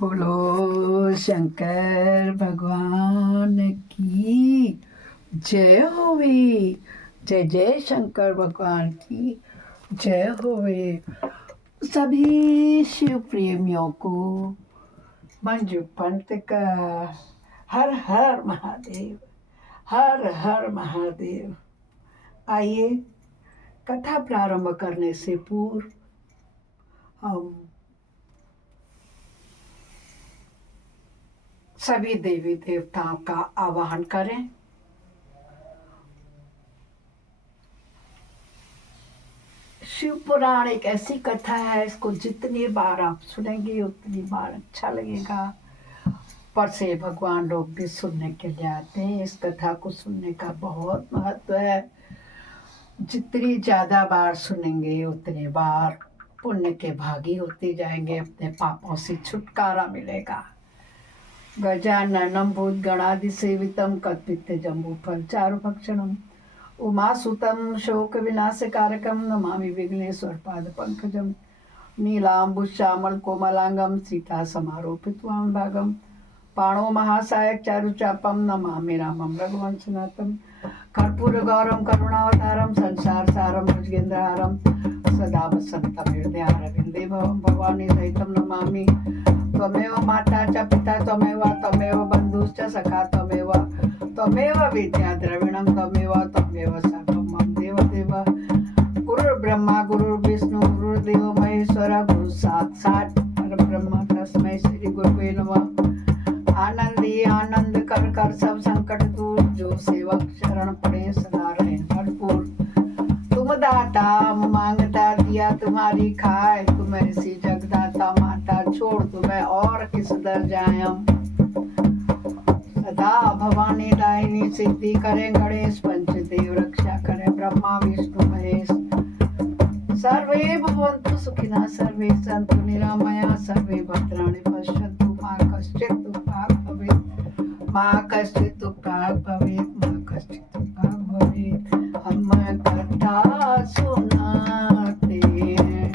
बोलो शंकर भगवान की जय होवे। जय जय शंकर भगवान की जय होवे। सभी शिव प्रेमियों को मंजू पंत का हर हर महादेव, हर हर महादेव। आइए, कथा प्रारंभ करने से पूर्व हम सभी देवी देवताओं का आवाहन करें। शिव पुराण एक ऐसी कथा है, इसको जितनी बार आप सुनेंगे उतनी बार अच्छा लगेगा। पर से भगवान लोग भी सुनने के लिए आते हैं। इस कथा को सुनने का बहुत महत्व है। जितनी ज्यादा बार सुनेंगे उतनी बार पुण्य के भागी होते जाएंगे, अपने पापों से छुटकारा मिलेगा। गजाननं भूतगणादिसेवितं कल्पितजम्बूफलचारुभक्षणम् उमासुतं शोकविनाशकारकं नमामि विघ्नेश्वरपादपङ्कजं नीलाम्बुश्यामलकोमलाङ्गं सीतासमारोपित्वां भागं पाणो महासायकचारुचापं नमामि रामं रघुवंशनाथं कर्पूरगौरं करुणावतारं संसारसारं भुजगेन्द्रहारं सदा वसन्तं हृदयारविन्दे भवं भवानी सहितं नमामि। त्वमेव माता च पिता त्वमेव बन्धुश्च सखा त्वमेव विद्या द्रविणं त्वमेव सर्वं मम देवदेव। गुरुर्ब्रह्मा गुरुर्विष्णु गुरुर्देवो महेश्वर गुरु साक्षात् परब्रह्म तस्मै श्री गुरुवे नमः। आनंदी आनंद कर कर सब संकट दूर, जो सेवक शरण पड़े सदा रहे भरपूर। तुम दाता मांगता दिया तुम्हारी खाए, तुम ऐसी जगदाता माता छोड़ तुम्हें और किस दर जाए हम। सदा भवानी दायिनी सिद्धि करें गणेश, पंचदेव रक्षा करें ब्रह्मा विष्णु महेश। सर्वे भवन्तु सुखिनः सर्वे सन्तु निरामया सर्वे भद्राणि पश्यन्तु मा कश्चित् दुःखात् भवेत् मा कश्चित् दुःखात् भवेत् मा कश्चित् दुःखात् भवेत्। हम कथा सुनाते हैं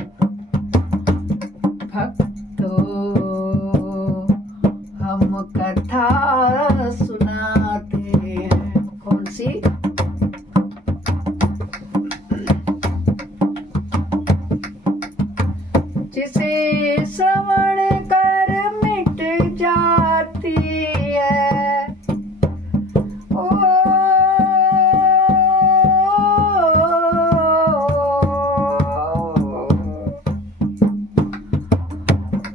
भक्तों, हम कथा सुनाते हैं। कौन सी? जिसे श्रवण कर मिट जाती है, ओ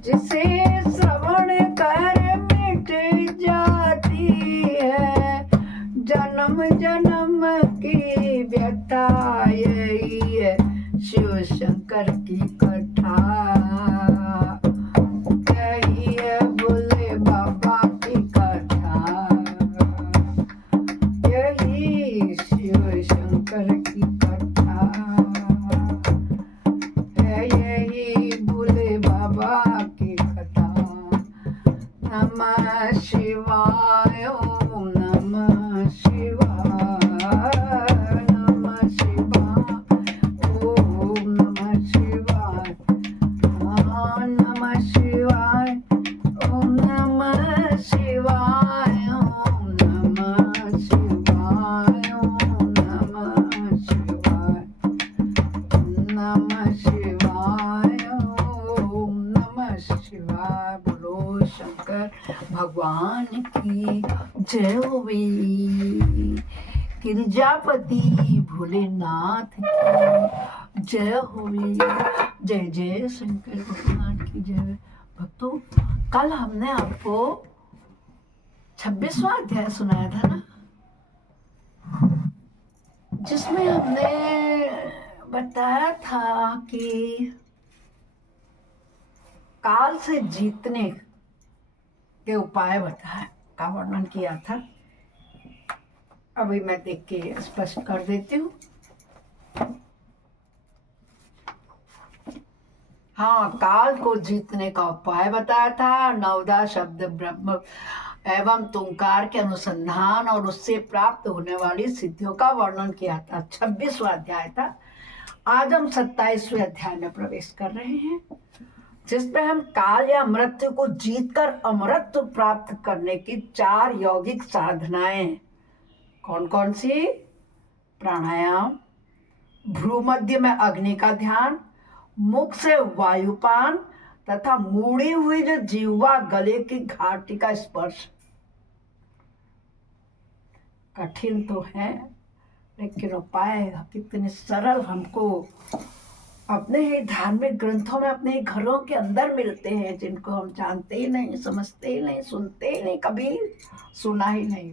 जिसे श्रवण कर मिट जाती है, जन्म जन्म की व्यथा यही है शिव शंकर की कथा। यही है भोले बाबा की कथा, यही शिव शंकर की कथा है, यही भोले बाबा की कथा। नमः शिवाय ओम नमः शिवाय, नमः शिवाय ओम नमः शिवाय, नमः शिवाय ओम नमः शिवाय, ओम नमः शिवाय ओम नमः शिवाय, नमः शिवाय ओम नमः शिवाय। बोलो शंकर भगवान की जय होवे। गिरिजापति भोलेनाथ की जय होवे। जय जय शंकर भगवान की जय। भक्तों, कल हमने आपको 26वां अध्याय सुनाया था ना, जिसमें हमने बताया था कि काल से जीतने के उपाय बताया का वर्णन किया था। अभी मैं देख के स्पष्ट कर देती हूँ। हाँ, काल को जीतने का उपाय बताया था। नवदा शब्द ब्रह्म एवं तुंकार के अनुसंधान और उससे प्राप्त होने वाली सिद्धियों का वर्णन किया था। 26वां अध्याय था। आज हम 27वें अध्याय में प्रवेश कर रहे हैं। जिसमें हम काल या मृत्यु को जीतकर अमरत्व प्राप्त करने की 4 यौगिक साधनाएं। कौन कौन सी? प्राणायाम, भ्रूमध्य में अग्नि का ध्यान, मुख से वायुपान तथा मुड़ी हुई जो जीवा गले की घाटी का स्पर्श। कठिन तो है, लेकिन उपाय कितने सरल हमको अपने ही धार्मिक ग्रंथों में, अपने ही घरों के अंदर मिलते हैं, जिनको हम जानते ही नहीं, समझते ही नहीं, सुनते ही नहीं, कभी सुना ही नहीं।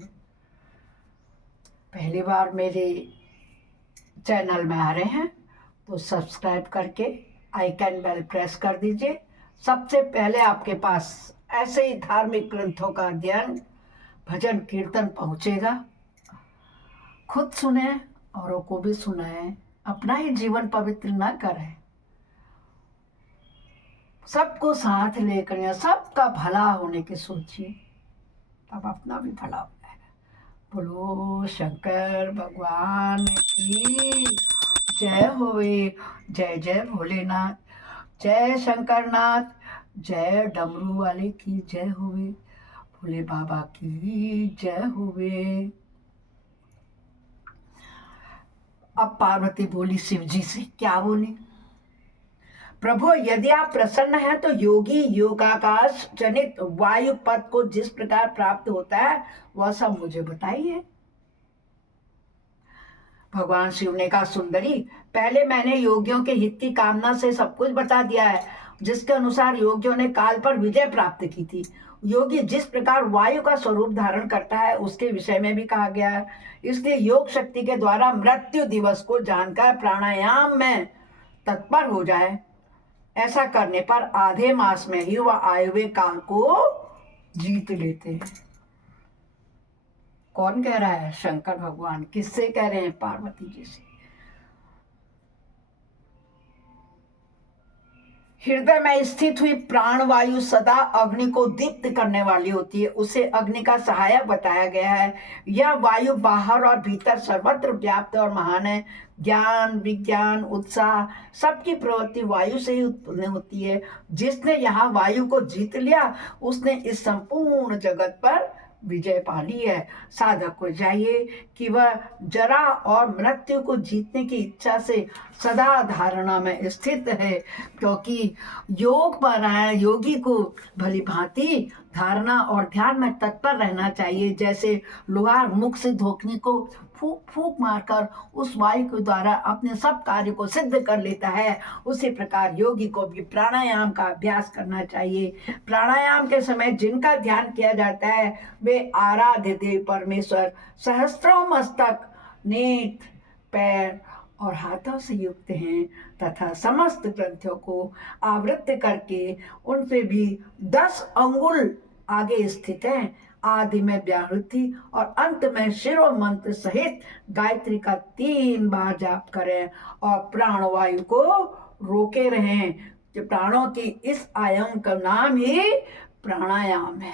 पहली बार मेरे चैनल में आ रहे हैं तो सब्सक्राइब करके आइकन बेल प्रेस कर दीजिए। सबसे पहले आपके पास ऐसे ही धार्मिक ग्रंथों का अध्ययन, भजन कीर्तन पहुंचेगा। खुद सुने, औरों को भी सुनाएं, अपना ही जीवन पवित्र ना करें, सबको साथ लेकर या सबका भला होने की सोचिए, तब अपना भी भला हो जाएगा। बोलो शंकर भगवान की जय होवे। जय जय भोलेनाथ, जय शंकरनाथ, जय डमरू वाले की जय होवे, भोले बाबा की जय होवे। अब पार्वती बोली शिव जी से, क्या बोली? प्रभु, यदि आप प्रसन्न हैं तो योगी योगाकाश जनित वायु पद को जिस प्रकार प्राप्त होता है वह सब मुझे बताइए। भगवान शिव ने कहा, सुंदरी, पहले मैंने योगियों के हित की कामना से सब कुछ बता दिया है, जिसके अनुसार योगियों ने काल पर विजय प्राप्त की थी। योगी जिस प्रकार वायु का स्वरूप धारण करता है उसके विषय में भी कहा गया है। इसलिए योग शक्ति के द्वारा मृत्यु दिवस को जानकर प्राणायाम में तत्पर हो जाए। ऐसा करने पर आधे मास में ही वह आए हुए काल को जीत लेते हैं। कौन कह रहा है? शंकर भगवान। किससे कह रहे हैं? पार्वती जी से। हृदय में स्थित हुई प्राणवायु सदा अग्नि को दीप्त करने वाली होती है, उसे अग्नि का सहायक बताया गया है। यह वायु बाहर और भीतर सर्वत्र व्याप्त और महान है। ज्ञान, विज्ञान, उत्साह सबकी प्रवृत्ति वायु से ही उत्पन्न होती है। जिसने यहाँ वायु को जीत लिया उसने इस संपूर्ण जगत पर विजय पा ली है। साधक को चाहिए कि वह जरा और मृत्यु को जीतने की इच्छा से सदा धारणा में स्थित है, क्योंकि योग परायण योगी को भली भांति धारणा और ध्यान में तत्पर रहना चाहिए। जैसे लोहार मुख से धोखने को फूक फूक मारकर उस वायु के द्वारा अपने सब कार्य को सिद्ध कर लेता है, उसी प्रकार योगी को भी प्राणायाम का अभ्यास करना चाहिए। प्राणायाम के समय जिनका ध्यान किया जाता है वे आराध्य देव परमेश्वर सहस्त्रों मस्तक, नेत्र, पैर और हाथों से युक्त हैं तथा समस्त ग्रंथियों को आवृत्त करके उनसे भी 10 अंगुल आगे स्थित हैं। आदि में व्याहृति और अंत में शिरो मंत्र सहित गायत्री का 3 बार जाप करें और प्राणवायु को रोके रहें। कि प्राणों की इस आयाम का नाम ही प्राणायाम है।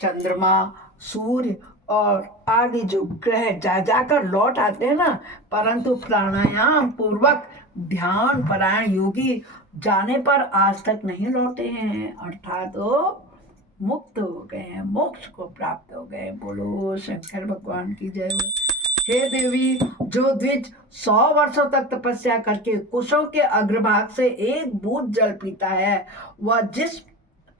चंद्रमा, सूर्य और आदि जो ग्रह जा जाकर लौट आते हैं ना, परंतु प्राणायाम पूर्वक ध्यान परायण योगी जाने पर आज तक नहीं लौटे हैं, अर्थात वो मुक्त हो गए हैं, मोक्ष को प्राप्त हो गए। बोलो शंकर भगवान की जय हो। हे देवी, जो द्विज 100 वर्षों तक तपस्या करके कुशों के अग्रभाग से एक बूंद जल पीता है, वह जिस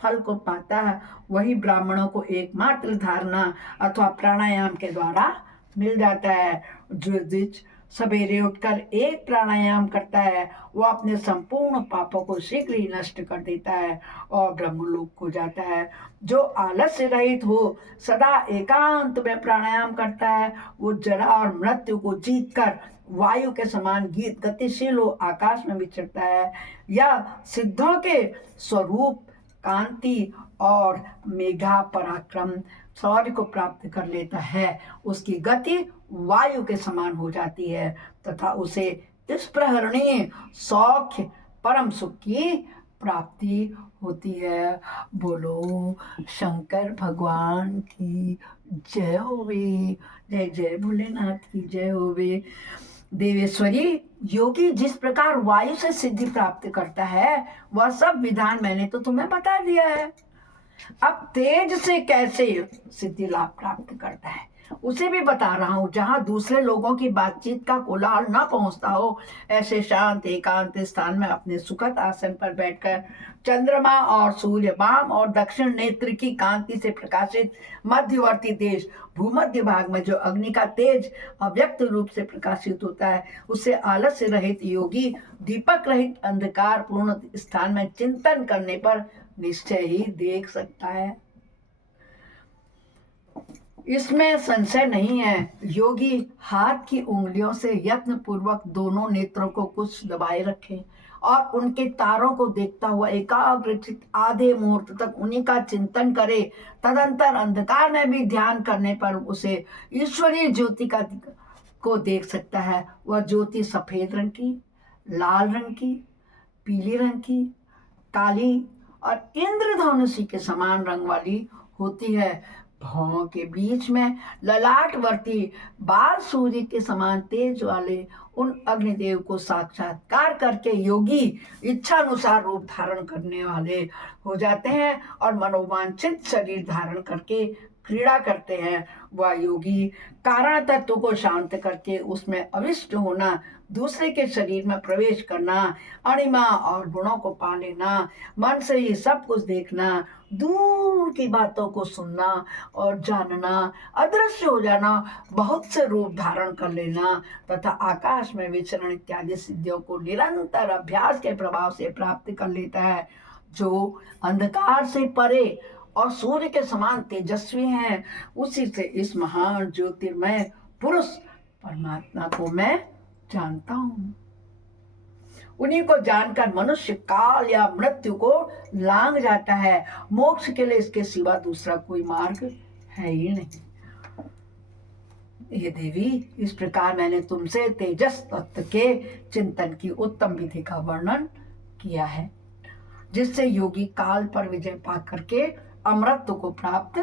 फल को पाता है वही ब्राह्मणों को एकमात्र धारणा अथवा प्राणायाम के द्वारा मिल जाता है। जो द्विज सवेरे उठकर एक प्राणायाम करता है वह अपने संपूर्ण पापों को शीघ्र ही नष्ट कर देता है और ब्रह्मलोक को जाता है। जो आलस्य रहित हो सदा एकांत में प्राणायाम करता है वो जरा और मृत्यु को जीतकर वायु के समान गीत गतिशील हो आकाश में विचरता है। यह सिद्धों के स्वरूप कांति और मेघा पराक्रम शौर्य को प्राप्त कर लेता है। उसकी गति वायु के समान हो जाती है तथा उसे इस प्रहरणीय सौख्य परम सुख की प्राप्ति होती है। बोलो शंकर भगवान की जय होवे। जय जय भोलेनाथ की जय होवे। देवेश्वरी, योगी जिस प्रकार वायु से सिद्धि प्राप्त करता है वह सब विधान मैंने तो तुम्हें बता दिया है। अब तेज से कैसे सिद्धि लाभ प्राप्त करता है उसे भी बता रहा हूं। जहां दूसरे लोगों की बातचीत का कोलाहल न पहुंचता हो, ऐसे शांत एकांत स्थान में अपने सुखद आसन पर बैठकर चंद्रमा और सूर्य, वाम और दक्षिण नेत्र की कांति से प्रकाशित मध्यवर्ती देश भूमध्य भाग में जो अग्नि का तेज अव्यक्त रूप से प्रकाशित होता है, उससे आलस्य रहित योगी दीपक रहित अंधकार पूर्ण स्थान में चिंतन करने पर निश्चय ही देख सकता है। इसमें संशय नहीं है। योगी हाथ की उंगलियों से यत्न पूर्वक दोनों नेत्रों को कुछ दबाए रखे और उनके तारों को देखता हुआ एकाग्रचित आधे मुहूर्त तक उन्हीं का चिंतन करे। तदंतर अंधकार में भी ध्यान करने पर उसे ईश्वरीय ज्योति को देख सकता है। वह ज्योति सफेद रंग की, लाल रंग की, पीली रंग की, काली और इंद्रधनुषी के समान रंग वाली होती है। भौं के बीच में ललाटवर्ती बाल सूर्य के समान तेज वाले उन अग्निदेव को साक्षात्कार करके योगी इच्छानुसार रूप धारण करने वाले हो जाते हैं और मनोवांछित शरीर धारण करके क्रीड़ा करते हैं। वह योगी कारण तत्व को शांत करके उसमें अविष्ट होना, दूसरे के शरीर में प्रवेश करना, अणिमा और गुणों को पा लेना, मन से ही सब कुछ देखना, दूर की बातों को सुनना और जानना, अदृश्य हो जाना, बहुत से रूप धारण कर लेना तथा आकाश में विचरण इत्यादि सिद्धियों को निरंतर अभ्यास के प्रभाव से प्राप्त कर लेता है। जो अंधकार से परे और सूर्य के समान तेजस्वी हैं, उसी से इस महान ज्योतिर्मय पुरुष परमात्मा को मैं जानता हूं। उन्हीं को जानकर मनुष्य काल या मृत्यु को लांघ जाता है। मोक्ष के लिए इसके सिवा दूसरा कोई मार्ग है ही नहीं। ये देवी, इस प्रकार मैंने तुमसे तेजस तत्व के चिंतन की उत्तम विधि का वर्णन किया है, जिससे योगी काल पर विजय पा करके अमृत को प्राप्त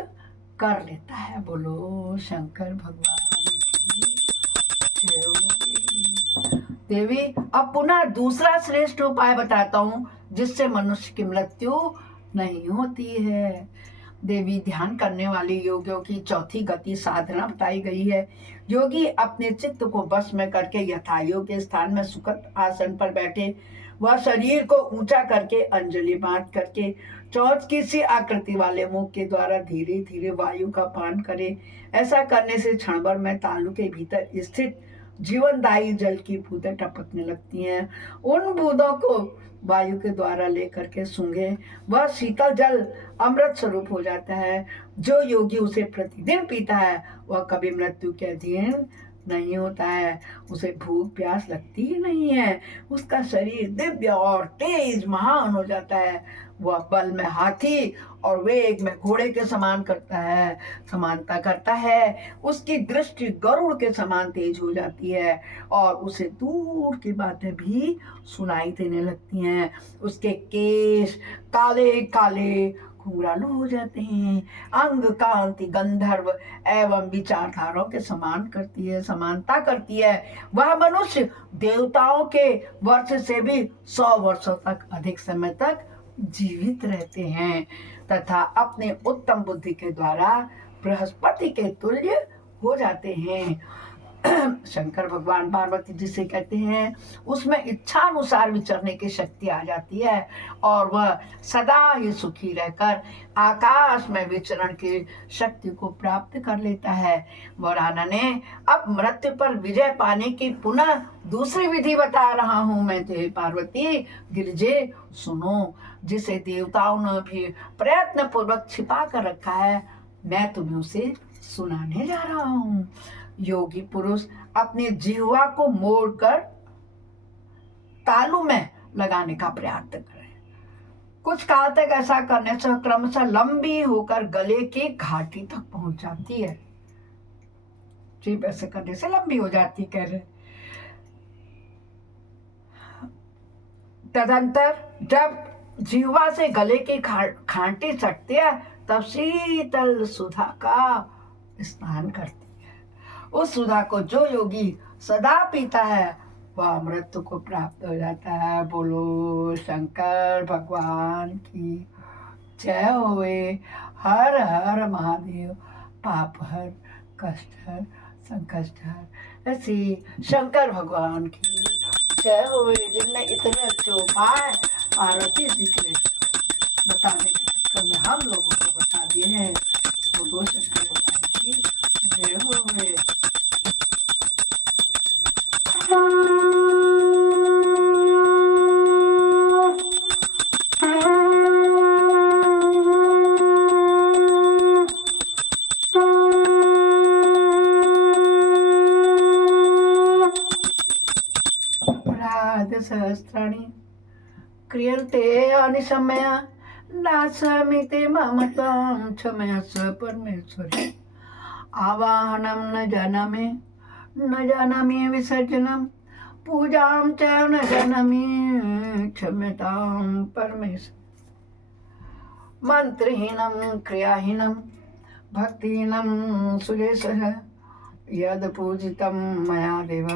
कर लेता है। बोलो शंकर भगवान की जय। देवी, अब पुनः दूसरा श्रेष्ठ उपाय बताता हूँ जिससे मनुष्य की मृत्यु नहीं होती है। देवी, ध्यान करने वाले योगियों की चौथी गति साधना बताई गई है। योगी अपने चित्त को बस में करके यथायोग्य स्थान में सुखद आसन पर बैठे, वह शरीर को ऊंचा करके अंजलि बांध करके चौथ की सी आकृति वाले मुंह के द्वारा धीरे धीरे वायु का पान करे। ऐसा करने से क्षण भर में तालु के भीतर स्थित जीवनदायी जल की बूंदें टपकने लगती हैं। उन बूंदों को वायु के द्वारा लेकर के सूंघे, वह शीतल जल अमृत स्वरूप हो जाता है। जो योगी उसे प्रतिदिन पीता है वह कभी मृत्यु के अधीन नहीं होता है। उसे भूख प्यास लगती ही नहीं है। उसका शरीर दिव्य और तेज महान हो जाता है। वह बल में हाथी और वेग में घोड़े के समान समानता करता है। उसकी दृष्टि गरुड़ के समान तेज हो जाती है और उसे दूर की बातें भी सुनाई देने लगती हैं। उसके केश काले काले घुंघरालू हो जाते हैं। अंग कांति गंधर्व एवं विचारधाराओं के समानता करती है। वह मनुष्य देवताओं के वर्ष से भी 100 वर्षों तक अधिक समय तक जीवित रहते हैं तथा अपने उत्तम बुद्धि के द्वारा बृहस्पति के तुल्य हो जाते हैं। शंकर भगवान पार्वती जी से कहते हैं उसमें इच्छा अनुसार विचरने की शक्ति आ जाती है और वह सदा ही सुखी रहकर आकाश में विचरण की शक्ति को प्राप्त कर लेता है। वराना ने अब मृत्यु पर विजय पाने की पुनः दूसरी विधि बता रहा हूं मैं तुझे पार्वती गिरिजे, सुनो, जिसे देवताओं ने भी प्रयत्न पूर्वक छिपा कर रखा है, मैं तुम्हें उसे सुनाने जा रहा हूं। योगी पुरुष अपने जिह्वा को मोड़कर तालु में लगाने का प्रयास करें। कुछ काल तक ऐसा करने से क्रमशः लंबी होकर गले की घाटी तक पहुंच जाती है। जीभ ऐसे करने से लंबी हो जाती कह रहे। तदंतर जब जिह्वा से गले की घाटी सटती है तब शीतल सुधा का स्नान करती है। उस सुधा को जो योगी सदा पीता है वह मृत्यु को प्राप्त हो जाता है। बोलो शंकर भगवान की जय होवे। हर हर महादेव। पाप हर, कष्ट हर, संकष्ट हर। ऐसी शंकर भगवान की जय होवे, जिनने इतने अच्छे उपाय पार्वती जी के बताने के चक्कर में हम लोगों को बता दिए हैं। बोलो शंकर भगवान की जय होवे। सहस्राणि क्रियन्ते अनिशमया नाशमिते ममतां क्षमयस्व परमेश्वरी। आवाहनं न जानामि विसर्जनं पूजां च न जानामि क्षम्यतां परमेश्वरी। मंत्रहीनं क्रियाहीनं भक्तिहीनं सुरेशः यद् पूजितं मया देव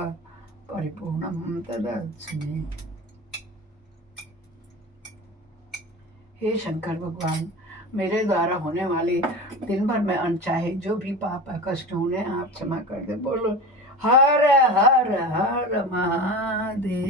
परिपूर्णं तदस्मि। हे शंकर भगवान, मेरे द्वारा होने वाले दिन भर में अनचाहे जो भी पाप कष्ट होने आप क्षमा कर दे। बोलो हर हर हर महादेव।